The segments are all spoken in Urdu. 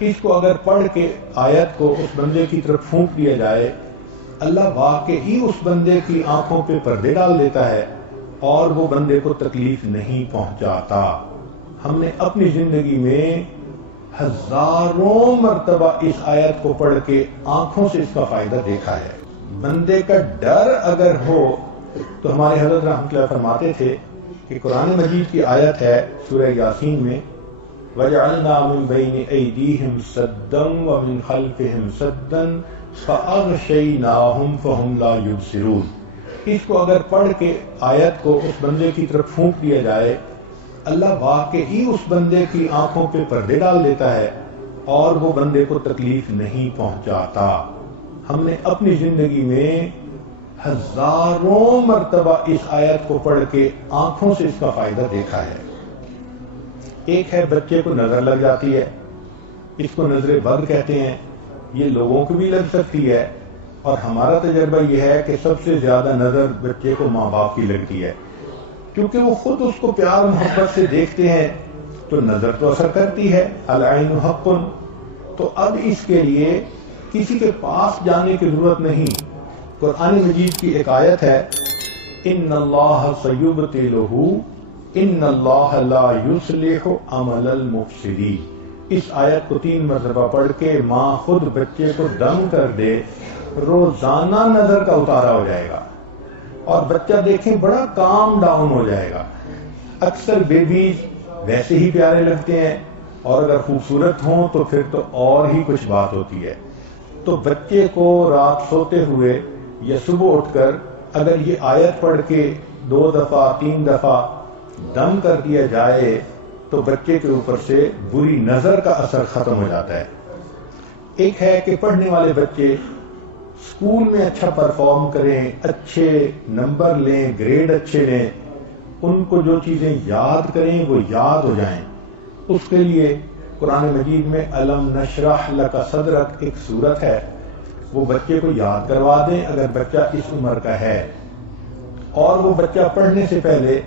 اس کو اگر پڑھ کے آیت کو اس بندے کی طرف پھونک دیا جائے، اللہ واقعی اس بندے کی آنکھوں پہ پردے ڈال دیتا ہے اور وہ بندے کو تکلیف نہیں پہنچاتا۔ ہم نے اپنی زندگی میں ہزاروں مرتبہ اس آیت کو پڑھ کے آنکھوں سے اس کا فائدہ دیکھا ہے۔ بندے کا ڈر اگر ہو تو ہمارے حضرت رحمۃ اللہ فرماتے تھے کہ قرآن مجید کی آیت ہے سورہ یاسین میں، وَجَعَلْنَا مِن بَيْنِ أَيْدِيهِمْ سَدًّا وَمِنْ خَلْفِهِمْ سَدًّا فَأَغْشَيْنَاهُمْ فَهُمْ لَا يُبْصِرُونَ۔ اس کو اگر پڑھ کے آیت کو اس بندے کی طرف پھونک دیا جائے، اللہ واقعی اس بندے کی آنکھوں پہ پردے ڈال دیتا ہے اور وہ بندے کو تکلیف نہیں پہنچاتا۔ ہم نے اپنی زندگی میں ہزاروں مرتبہ اس آیت کو پڑھ کے آنکھوں سے اس کا فائدہ دیکھا ہے۔ ایک ہے بچے کو نظر لگ جاتی ہے، اس کو نظر بد کہتے ہیں، یہ لوگوں کو بھی لگ سکتی ہے، اور ہمارا تجربہ یہ ہے کہ سب سے زیادہ نظر بچے کو ماں باپ کی لگتی ہے، کیونکہ وہ خود اس کو پیار محبت سے دیکھتے ہیں تو نظر تو اثر کرتی ہے، العین حق۔ تو اب اس کے لیے کسی کے پاس جانے کی ضرورت نہیں، قرآن مجید کی ایک آیت ہے، ان اللہ سیبطلہ ان اللہ لا یصلح عمل المفسدین۔ اس آیت کو 3 مرتبہ پڑھ کے ماں خود بچے کو دم کر دے، روزانہ نظر کا اتارا ہو جائے گا اور بچہ دیکھیں بڑا کام ڈاؤن ہو جائے گا۔ اکثر بیبیز ویسے ہی پیارے لگتے ہیں اور اگر خوبصورت ہوں تو پھر تو اور ہی کچھ بات ہوتی ہے۔ تو بچے کو رات سوتے ہوئے یا صبح اٹھ کر اگر یہ آیت پڑھ کے 2 دفعہ 3 دفعہ دم کر دیا جائے تو بچے کے اوپر سے بری نظر کا اثر ختم ہو جاتا ہے۔ ایک ہے کہ پڑھنے والے بچے اسکول میں اچھا پرفارم کریں، اچھے نمبر لیں، گریڈ اچھے لیں، ان کو جو چیزیں یاد کریں وہ یاد ہو جائیں۔ اس کے لیے قرآن مجید میں الم نشرح لک صدرک ایک سورت ہے، وہ بچے کو یاد کروا دیں اگر بچہ اس عمر کا ہے، اور وہ بچہ پڑھنے سے پہلے،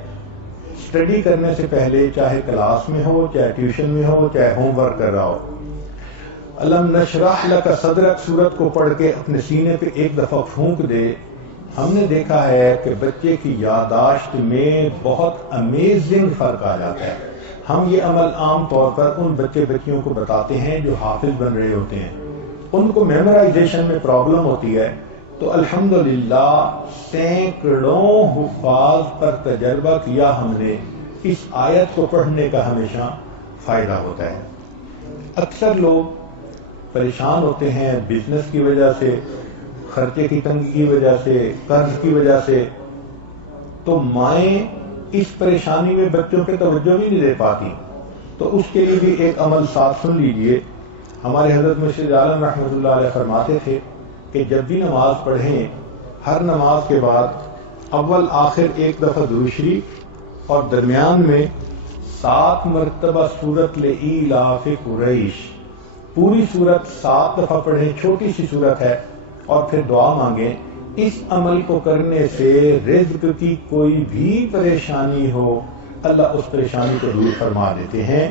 اسٹڈی کرنے سے پہلے، چاہے کلاس میں ہو، چاہے ٹیوشن میں ہو، چاہے ہوم ورک کر رہا ہو، الم نشرح لک صدرک سورت کو پڑھ کے اپنے سینے پہ ایک دفعہ پھونک دے۔ ہم نے دیکھا ہے کہ بچے کی یادداشت میں بہت امیزنگ فرق آ جاتا ہے۔ ہم یہ عمل عام طور پر ان بچیوں کو بتاتے ہیں جو حافظ بن رہے ہوتے ہیں، ان کو میمورائزیشن میں پرابلم ہوتی ہے، تو الحمدللہ سینکڑوں حفاظ پر تجربہ کیا ہم نے، اس آیت کو پڑھنے کا ہمیشہ فائدہ ہوتا ہے۔ اکثر لوگ پریشان ہوتے ہیں بزنس کی وجہ سے، خرچے کی تنگی کی وجہ سے، قرض کی وجہ سے، تو مائیں اس پریشانی میں بچوں پہ توجہ بھی نہیں دے پاتی۔ تو اس کے لیے بھی ایک عمل ساتھ سن لیجئے۔ ہمارے حضرت مرشد عالم رحمۃ اللہ علیہ فرماتے تھے کہ جب بھی نماز پڑھیں، ہر نماز کے بعد اول آخر ایک دفعہ درود شریف اور درمیان میں 7 مرتبہ سورۃ لإیلاف قریش، پوری سورت 7 دفعہ پڑھیں، چھوٹی سی سورت ہے، اور پھر دعا مانگیں۔ اس عمل کو کرنے سے رزق کی کوئی بھی پریشانی ہو، اللہ اس پریشانی کو دور فرما دیتے ہیں۔